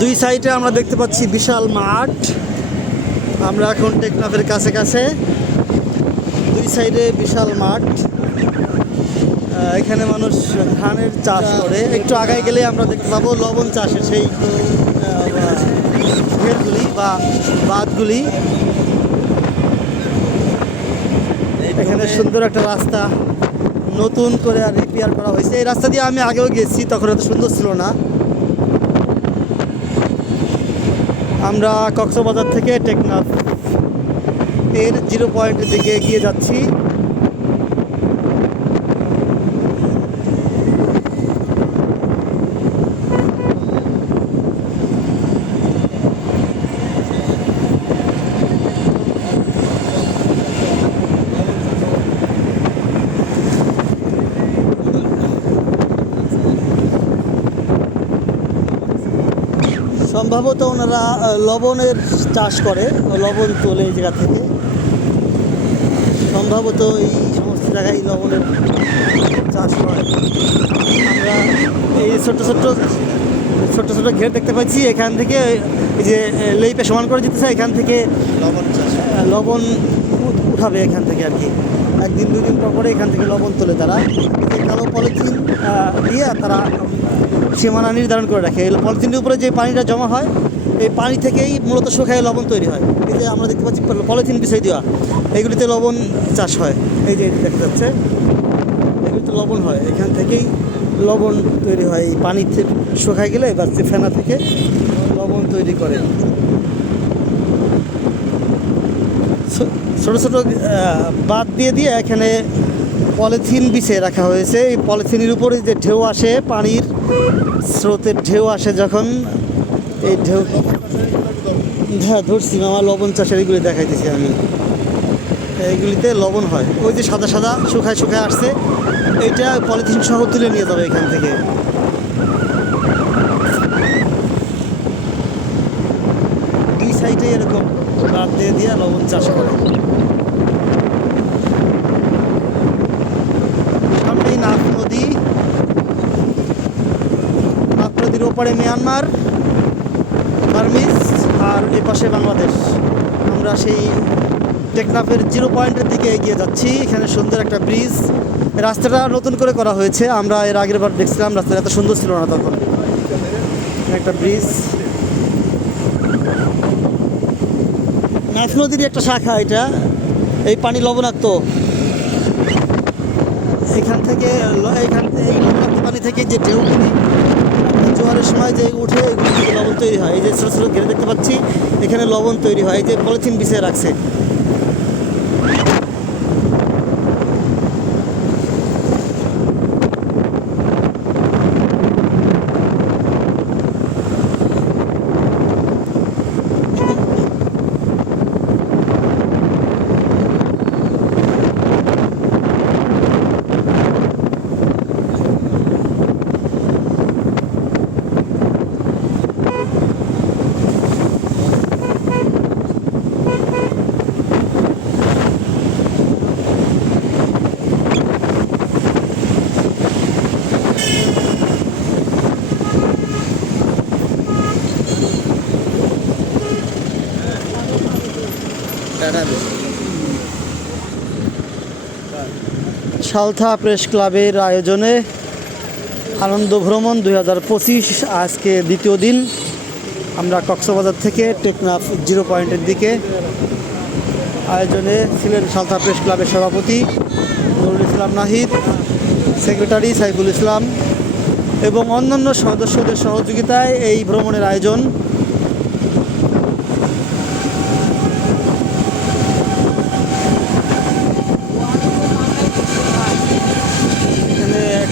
দুই সাইডে আমরা দেখতে পাচ্ছি বিশাল মাঠ। আমরা এখন টেকনাফের কাছে কাছে। দুই সাইডে বিশাল মাঠ। এখানে মানুষ ধানের চাষ করে। একটু আগায় গেলে আমরা দেখতে পাবো লবণ চাষের সেই ঘেরগুলি বা বাঁধগুলি। এখানে সুন্দর একটা রাস্তা নতুন করে আর রিপেয়ার করা হয়েছে। এই রাস্তা দিয়ে আমি আগেও গেছি, তখন এত সুন্দর ছিল না। আমরা কক্সবাজার থেকে টেকনাফ এর 0 পয়েন্টের দিকে এগিয়ে যাচ্ছি। সম্ভবত ওনারা লবণের চাষ করে, লবণ তোলে এই জায়গা থেকে। সম্ভবত এই সমস্ত জায়গায় লবণের চাষ হয়। আমরা এই ছোট্ট ছোট্ট ঘের দেখতে পাচ্ছি। এখান থেকে এই যে লেইপে সমান করে যেতেছে, এখান থেকে লবণ উঠাবে এখান থেকে আর কি। একদিন দুদিন পর পরে এখান থেকে লবণ তোলে তারা। কালো পলিথিন দিয়ে তারা সীমানা নির্ধারণ করে রাখে। এই পলিথিনের উপরে যে পানিটা জমা হয়, এই পানি থেকেই মূলত শুকায় লবণ তৈরি হয়। এই যে আমরা দেখতে পাচ্ছি পলিথিন বিছিয়ে দেওয়া, এগুলিতে লবণ চাষ হয়। এই যে দেখা যাচ্ছে, এগুলিতে লবণ হয়। এখান থেকেই লবণ তৈরি হয়। এই পানি শুকায় গেলে বা ফেনা থেকে লবণ তৈরি করে। ছোট ছোট বাঁধ দিয়ে এখানে পলিথিন বিছিয়ে রাখা হয়েছে। এই পলিথিনের উপরে যে ঢেউ আসে, পানির স্রোতের ঢেউ আসে যখন, এই ঢেউ হ্যাঁ ধরছি আমার লবণ চাষের এইগুলি দেখাইতেছি আমি। এইগুলিতে লবণ হয়। ওই যে সাদা সাদা শুকায় আসছে, এইটা পলিথিন সহ তুলে নিয়ে যাবে এখান থেকে। দুই সাইডে এরকম বাঁধ দিয়ে লবণ চাষ করে। সামনেই নাফ নদীর ওপারে মিয়ানমার, বার্মিজ, আর এ পাশে বাংলাদেশ। আমরা সেই টেকনাফের 0 পয়েন্টের দিকে এগিয়ে যাচ্ছি। এখানে সুন্দর একটা ব্রিজ। রাস্তাটা নতুন করে করা হয়েছে। আমরা এর আগের বার দেখছিলাম রাস্তাটা এত সুন্দর ছিল না তখন। একটা ব্রিজ, নাফ নদীর একটা শাখা এটা। এই পানি লবণাক্ত। এখান থেকে এই লবণাক্ত পানি থেকে যে ঢেউগুলি জোয়ারের সময় যে উঠে, এগুলি থেকে লবণ তৈরি হয়। এই যে ছোটো ছোটো ঘেরে দেখতে পাচ্ছি, এখানে লবণ তৈরি হয়। এই যে পলিথিন বিছিয়ে রাখছে। সালথা প্রেস ক্লাবের আয়োজনে আনন্দ ভ্রমণ 2025 আজকে দ্বিতীয় দিন। আমরা কক্সবাজার থেকে টেকনাফ 0 পয়েন্টের দিকে। আয়োজনে ছিলেন সালথা প্রেস ক্লাবের সভাপতি নুরুল ইসলাম নাহিদ, সেক্রেটারি সাইফুল ইসলাম এবং অন্যান্য সদস্যদের সহযোগিতায় এই ভ্রমণের আয়োজন।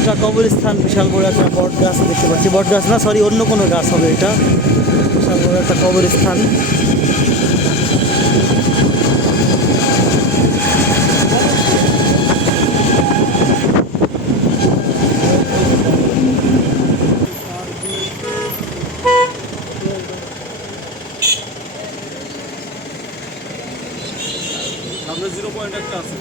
একটা কবরস্থান, বিশাল বড় একটা বট গাছ দেখতে পাচ্ছি। বট গাছ না, সরি, অন্য কোনো গাছ হবে এটা। বিশাল বড় একটা কবরস্থান। সামনে 0 পয়েন্ট একটা আছে।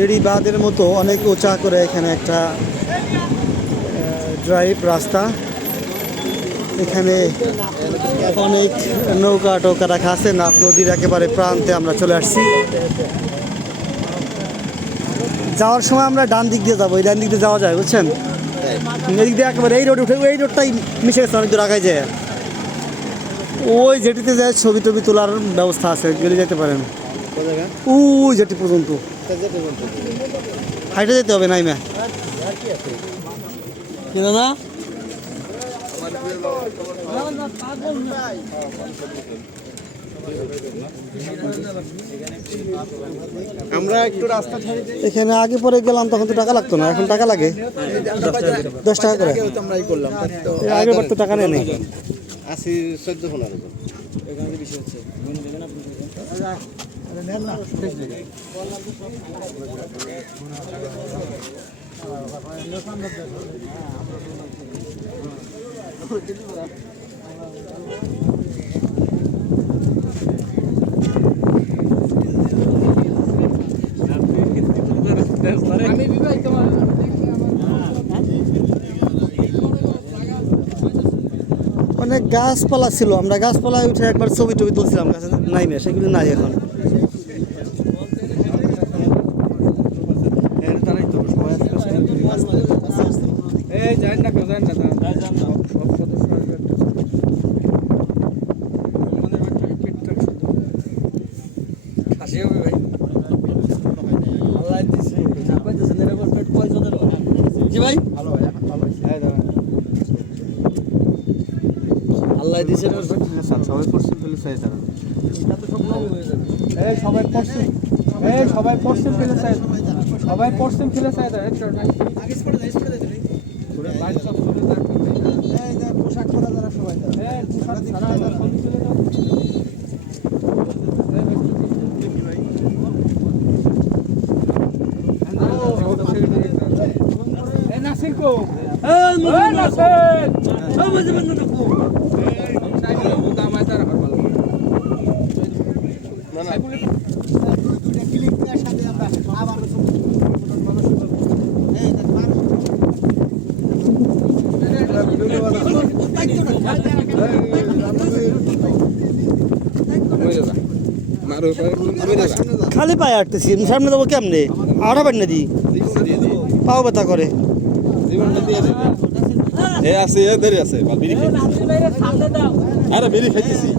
বেড়িবাঁধের মতো অনেক উঁচা করে এখানে একটা ড্রাইভ রাস্তা। এখানে অনেক নৌকা টৌকা রাখা আছে। নাফ নদীর একেবারে প্রান্তে আমরা চলে আসছি। যাওয়ার সময় আমরা ডান দিক দিয়ে যাবো, এই ডান দিক দিয়ে যাওয়া যায় বুঝছেন। এদিক দিয়ে একেবারে এই রোড উঠে, এই রোডটাই মিশে গেছে অনেক দূর আগায় যায়। ওই জেটিতে যায় ছবি টবি তোলার ব্যবস্থা আছে, গেলে যেতে পারেন ওই জেটি পর্যন্ত। হাইটে যেতে হবে নাই মা না। আমরা একটু রাস্তা ছাড়ি এখানে আগে পরে গেলাম তখন তো টাকা লাগতো না, এখন টাকা লাগে 10 টাকা করে। আমরাই করলাম তো এর আগের বার তো টাকা নেই নাই। 80 14 এখানে বেশি হচ্ছে। অনেক গাছপালা ছিল, আমরা গাছপালায় উঠে একবার ছবি টবি তুলছিলাম, গাছে নাই মে, সেগুলো নাই এখন। এই যাই না কেউ যাই না সব সদস্য আসবে একটা। আমাদের বাচ্চাকে পেটটা শুধু খাসি হবে ভাই। আল্লাহ দিছে পাইতেছেন এর উপর পেট পয়সনের জি ভাই ভালো ভাই এখন ভালো হইছে। এই দাঁড়া আল্লাহ দিছে এর উপর সবাই পড়ছে ফেলে চাই দাঁড়া এটা তো সব নরম হয়ে যাবে। এই সবাই পড়ছে, এই সবাই পড়ছে ফেলে চাই, সবাই পড়ছে ফেলে চাই দাঁড়া একটা আগে স্পটে যাই স্পটে যাই পুরো লাইট সব চলে যায়। এই যে পোশাক পরা যারা সবাই যায়, এই পোশাক ছাড়া আমরা সব চলে যাও। এই নাসির কো এই নাসির সব মজা বন্ধ রাখো। সাইকেল বুকা মাইতার হরবাল না না দুইটা ক্লিক দেওয়ার সাথে আমরা আবার খালি পায়ে হাঁটতেছি, সামনে যাবো কেমনে? আড়া পারি না দি পাও ব্যথা করে। এ আছে এ ধরে আছে বিড়ি খাইতেছি। আরে বিড়ি খাইতেছি।